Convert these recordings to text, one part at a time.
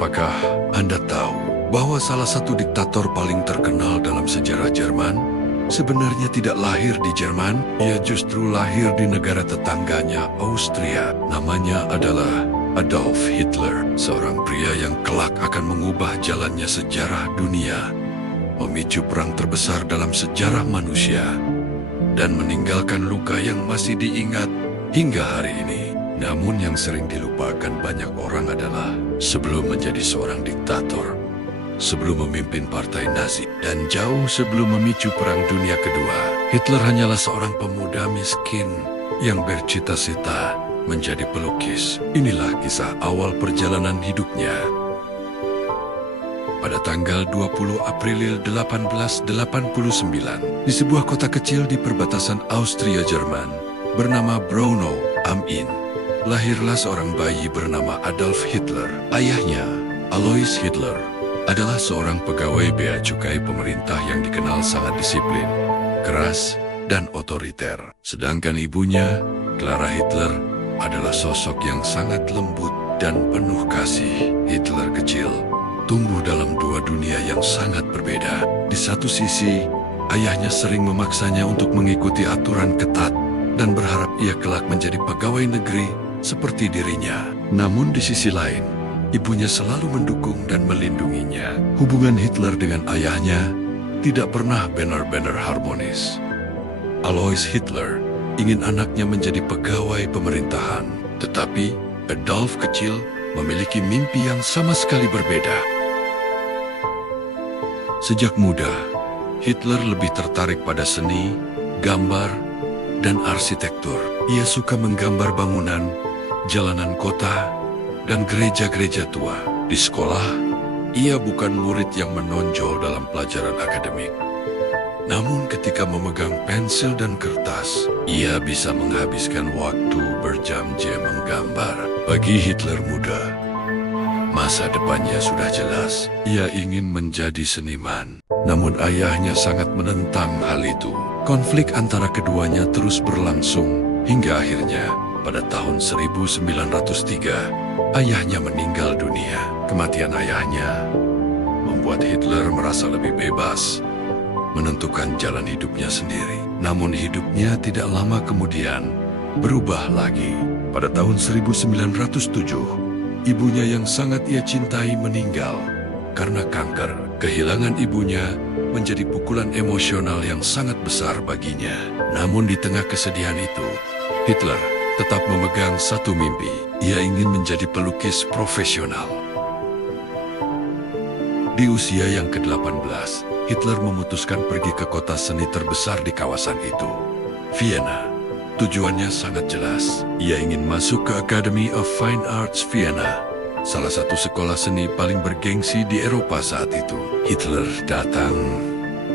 apakah Anda tahu bahwa salah satu diktator paling terkenal dalam sejarah Jerman sebenarnya tidak lahir di Jerman? Ia justru lahir di negara tetangganya, Austria. Namanya adalah Adolf Hitler, seorang pria yang kelak akan mengubah jalannya sejarah dunia, memicu perang terbesar dalam sejarah manusia, dan meninggalkan luka yang masih diingat hingga hari ini. Namun yang sering dilupakan banyak orang adalah sebelum menjadi seorang diktator, sebelum memimpin partai Nazi, dan jauh sebelum memicu Perang Dunia Kedua, Hitler hanyalah seorang pemuda miskin yang bercita-cita menjadi pelukis. Inilah kisah awal perjalanan hidupnya. Pada tanggal 20 April 1889, di sebuah kota kecil di perbatasan Austria-Jerman bernama Braunau am Inn, lahirlah seorang bayi bernama Adolf Hitler. Ayahnya, Alois Hitler, adalah seorang pegawai bea cukai pemerintah yang dikenal sangat disiplin, keras, dan otoriter. Sedangkan ibunya, Clara Hitler, adalah sosok yang sangat lembut dan penuh kasih. Hitler kecil tumbuh dalam dua dunia yang sangat berbeda. Di satu sisi, ayahnya sering memaksanya untuk mengikuti aturan ketat dan berharap ia kelak menjadi pegawai negeri seperti dirinya. Namun di sisi lain, ibunya selalu mendukung dan melindunginya. Hubungan Hitler dengan ayahnya tidak pernah benar-benar harmonis. Alois Hitler ingin anaknya menjadi pegawai pemerintahan, tetapi Adolf kecil memiliki mimpi yang sama sekali berbeda. Sejak muda, Hitler lebih tertarik pada seni, gambar, dan arsitektur. Ia suka menggambar bangunan, jalanan kota, dan gereja-gereja tua. Di sekolah, ia bukan murid yang menonjol dalam pelajaran akademik. Namun ketika memegang pensil dan kertas, ia bisa menghabiskan waktu berjam-jam menggambar. Bagi Hitler muda, masa depannya sudah jelas. Ia ingin menjadi seniman. Namun ayahnya sangat menentang hal itu. Konflik antara keduanya terus berlangsung hingga akhirnya pada tahun 1903, ayahnya meninggal dunia. Kematian ayahnya membuat Hitler merasa lebih bebas menentukan jalan hidupnya sendiri. Namun hidupnya tidak lama kemudian berubah lagi. Pada tahun 1907, ibunya yang sangat ia cintai meninggal karena kanker. Kehilangan ibunya menjadi pukulan emosional yang sangat besar baginya. Namun di tengah kesedihan itu, Hitler tetap memegang satu mimpi. Ia ingin menjadi pelukis profesional. Di usia yang ke-18, Hitler memutuskan pergi ke kota seni terbesar di kawasan itu, Vienna. Tujuannya sangat jelas. Ia ingin masuk ke Academy of Fine Arts Vienna, salah satu sekolah seni paling bergengsi di Eropa saat itu. Hitler datang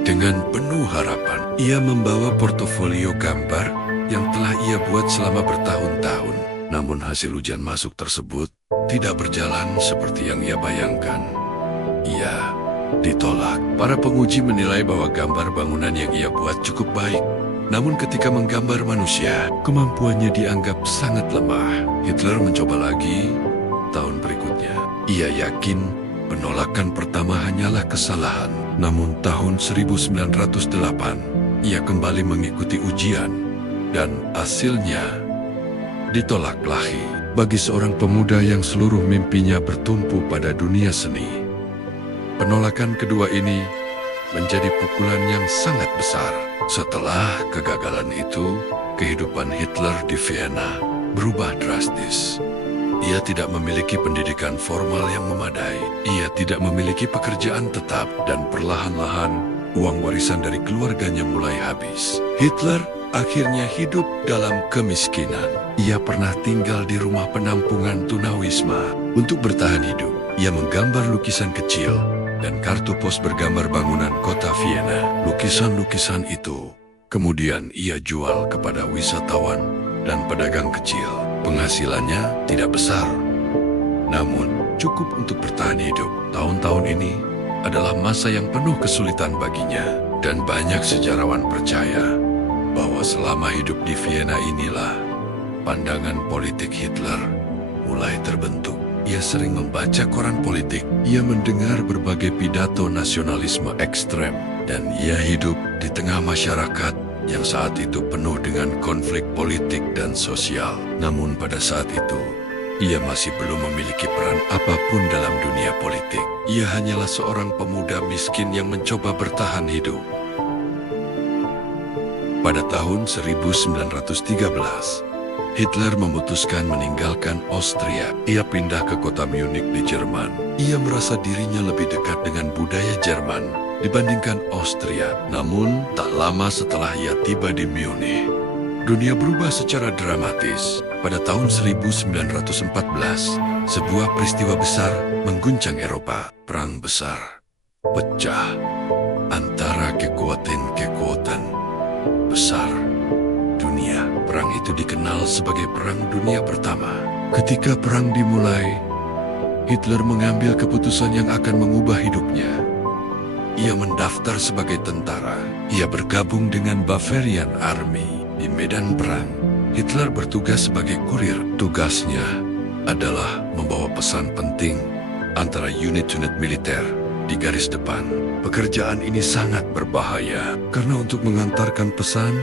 dengan penuh harapan. Ia membawa portofolio gambar yang telah ia buat selama bertahun-tahun. Namun hasil ujian masuk tersebut tidak berjalan seperti yang ia bayangkan. Ia ditolak. Para penguji menilai bahwa gambar bangunan yang ia buat cukup baik. Namun ketika menggambar manusia, kemampuannya dianggap sangat lemah. Hitler mencoba lagi tahun berikutnya. Ia yakin penolakan pertama hanyalah kesalahan. Namun tahun 1908, ia kembali mengikuti ujian dan hasilnya ditolak lagi. Bagi seorang pemuda yang seluruh mimpinya bertumpu pada dunia seni, penolakan kedua ini menjadi pukulan yang sangat besar. Setelah kegagalan itu, kehidupan Hitler di Vienna berubah drastis. Ia tidak memiliki pendidikan formal yang memadai. Ia tidak memiliki pekerjaan tetap, dan perlahan-lahan uang warisan dari keluarganya mulai habis. Hitler akhirnya hidup dalam kemiskinan. Ia pernah tinggal di rumah penampungan tunawisma. Untuk bertahan hidup, ia menggambar lukisan kecil dan kartu pos bergambar bangunan kota Vienna. Lukisan-lukisan itu kemudian ia jual kepada wisatawan dan pedagang kecil. Penghasilannya tidak besar, namun cukup untuk bertahan hidup. Tahun-tahun ini adalah masa yang penuh kesulitan baginya, dan banyak sejarawan percaya bahwa selama hidup di Vienna inilah pandangan politik Hitler mulai terbentuk. Ia sering membaca koran politik, ia mendengar berbagai pidato nasionalisme ekstrem, dan ia hidup di tengah masyarakat yang saat itu penuh dengan konflik politik dan sosial. Namun pada saat itu, ia masih belum memiliki peran apapun dalam dunia politik. Ia hanyalah seorang pemuda miskin yang mencoba bertahan hidup. Pada tahun 1913, Hitler memutuskan meninggalkan Austria. Ia pindah ke kota Munich di Jerman. Ia merasa dirinya lebih dekat dengan budaya Jerman dibandingkan Austria. Namun, tak lama setelah ia tiba di Munich, dunia berubah secara dramatis. Pada tahun 1914, sebuah peristiwa besar mengguncang Eropa. Perang besar pecah antara kekuatan besar dunia. Perang itu dikenal sebagai Perang Dunia Pertama. Ketika perang dimulai, Hitler mengambil keputusan yang akan mengubah hidupnya. Ia mendaftar sebagai tentara. Ia bergabung dengan Bavarian Army. Di medan perang, Hitler bertugas sebagai kurir. Tugasnya adalah membawa pesan penting antara unit-unit militer di garis depan. Pekerjaan ini sangat berbahaya karena untuk mengantarkan pesan,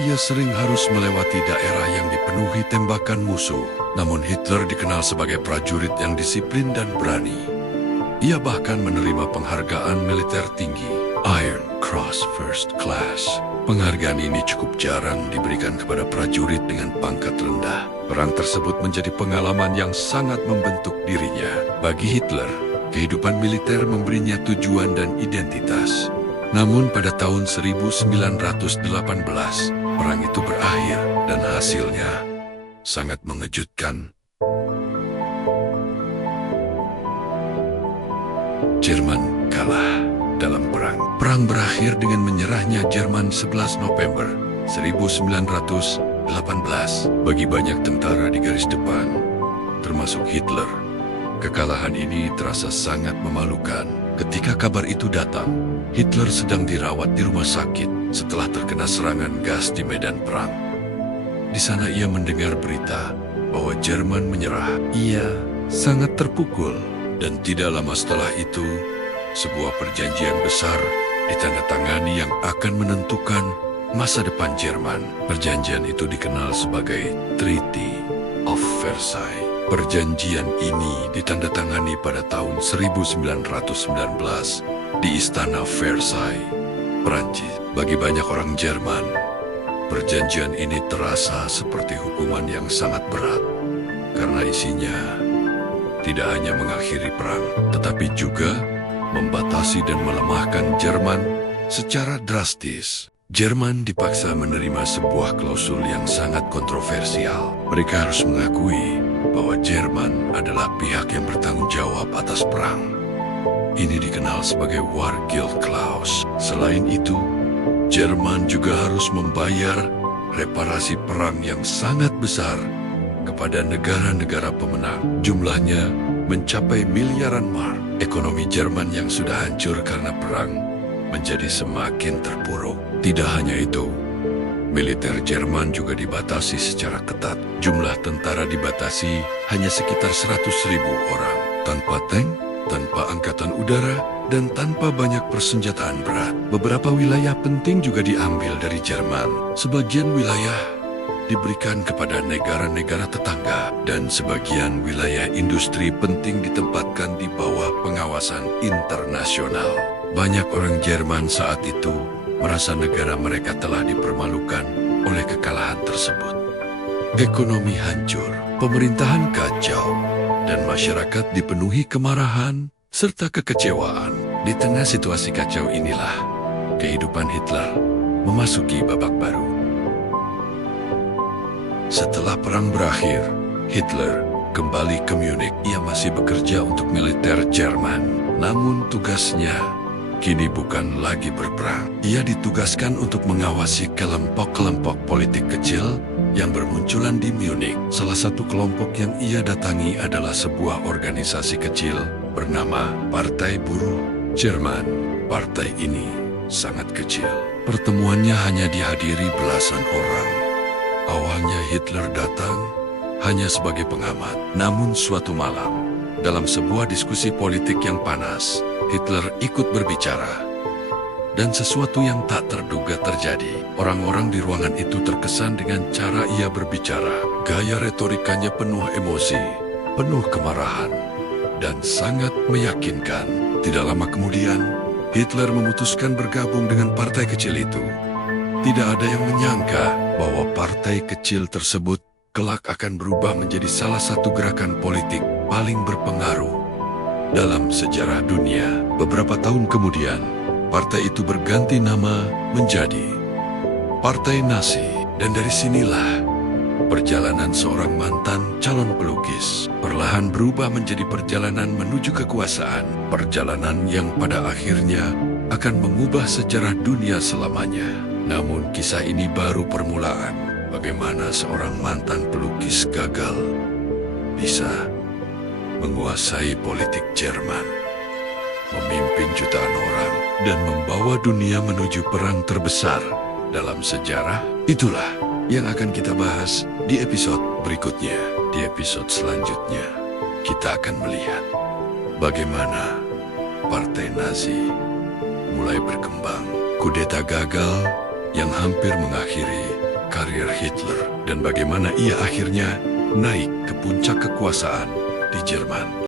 ia sering harus melewati daerah yang dipenuhi tembakan musuh. Namun Hitler dikenal sebagai prajurit yang disiplin dan berani. Ia bahkan menerima penghargaan militer tinggi, Iron Cross First Class. Penghargaan ini cukup jarang diberikan kepada prajurit dengan pangkat rendah. Perang tersebut menjadi pengalaman yang sangat membentuk dirinya. Bagi Hitler, kehidupan militer memberinya tujuan dan identitas. Namun pada tahun 1918, perang itu berakhir dan hasilnya sangat mengejutkan. Jerman kalah dalam perang. Perang berakhir dengan menyerahnya Jerman 11 November 1918. Bagi banyak tentara di garis depan, termasuk Hitler, kekalahan ini terasa sangat memalukan. Ketika kabar itu datang, Hitler sedang dirawat di rumah sakit setelah terkena serangan gas di medan perang. Di sana ia mendengar berita bahwa Jerman menyerah. Ia sangat terpukul, dan tidak lama setelah itu, sebuah perjanjian besar ditandatangani yang akan menentukan masa depan Jerman. Perjanjian itu dikenal sebagai Treaty of Versailles. Perjanjian ini ditandatangani pada tahun 1919 di Istana Versailles, Prancis. Bagi banyak orang Jerman, perjanjian ini terasa seperti hukuman yang sangat berat karena isinya tidak hanya mengakhiri perang, tetapi juga membatasi dan melemahkan Jerman secara drastis. Jerman dipaksa menerima sebuah klausul yang sangat kontroversial. Mereka harus mengakui bahwa Jerman adalah pihak yang bertanggung jawab atas perang. Ini dikenal sebagai War Guilt Clause. Selain itu, Jerman juga harus membayar reparasi perang yang sangat besar kepada negara-negara pemenang. Jumlahnya mencapai miliaran mark. Ekonomi Jerman yang sudah hancur karena perang menjadi semakin terpuruk. Tidak hanya itu, militer Jerman juga dibatasi secara ketat. Jumlah tentara dibatasi hanya sekitar 100.000 orang. Tanpa tank, tanpa angkatan udara, dan tanpa banyak persenjataan berat. Beberapa wilayah penting juga diambil dari Jerman. Sebagian wilayah diberikan kepada negara-negara tetangga, dan sebagian wilayah industri penting ditempatkan di bawah pengawasan internasional. Banyak orang Jerman saat itu merasa negara mereka telah dipermalukan oleh kekalahan tersebut. Ekonomi hancur, pemerintahan kacau, dan masyarakat dipenuhi kemarahan serta kekecewaan. Di tengah situasi kacau inilah, kehidupan Hitler memasuki babak baru. Setelah perang berakhir, Hitler kembali ke Munich. Ia masih bekerja untuk militer Jerman. Namun tugasnya kini bukan lagi berperang. Ia ditugaskan untuk mengawasi kelompok-kelompok politik kecil yang bermunculan di Munich. Salah satu kelompok yang ia datangi adalah sebuah organisasi kecil bernama Partai Buruh Jerman. Partai ini sangat kecil. Pertemuannya hanya dihadiri belasan orang. Awalnya Hitler datang hanya sebagai pengamat. Namun suatu malam, Dalam sebuah diskusi politik yang panas, Hitler ikut berbicara. Dan sesuatu yang tak terduga terjadi. Orang-orang di ruangan itu terkesan dengan cara ia berbicara. Gaya retorikanya penuh emosi, penuh kemarahan, dan sangat meyakinkan. Tidak lama kemudian, Hitler memutuskan bergabung dengan partai kecil itu. Tidak ada yang menyangka bahwa partai kecil tersebut kelak akan berubah menjadi salah satu gerakan politik paling berpengaruh dalam sejarah dunia. Beberapa tahun kemudian, partai itu berganti nama menjadi Partai Nazi. Dan dari sinilah perjalanan seorang mantan calon pelukis perlahan berubah menjadi perjalanan menuju kekuasaan. Perjalanan yang pada akhirnya akan mengubah sejarah dunia selamanya. Namun kisah ini baru permulaan. Bagaimana seorang mantan pelukis gagal bisa menguasai politik Jerman, memimpin jutaan orang, dan membawa dunia menuju perang terbesar dalam sejarah. Itulah yang akan kita bahas di episode berikutnya. Di episode selanjutnya, kita akan melihat bagaimana Partai Nazi mulai berkembang, kudeta gagal yang hampir mengakhiri karir Hitler, dan bagaimana ia akhirnya naik ke puncak kekuasaan di Jerman.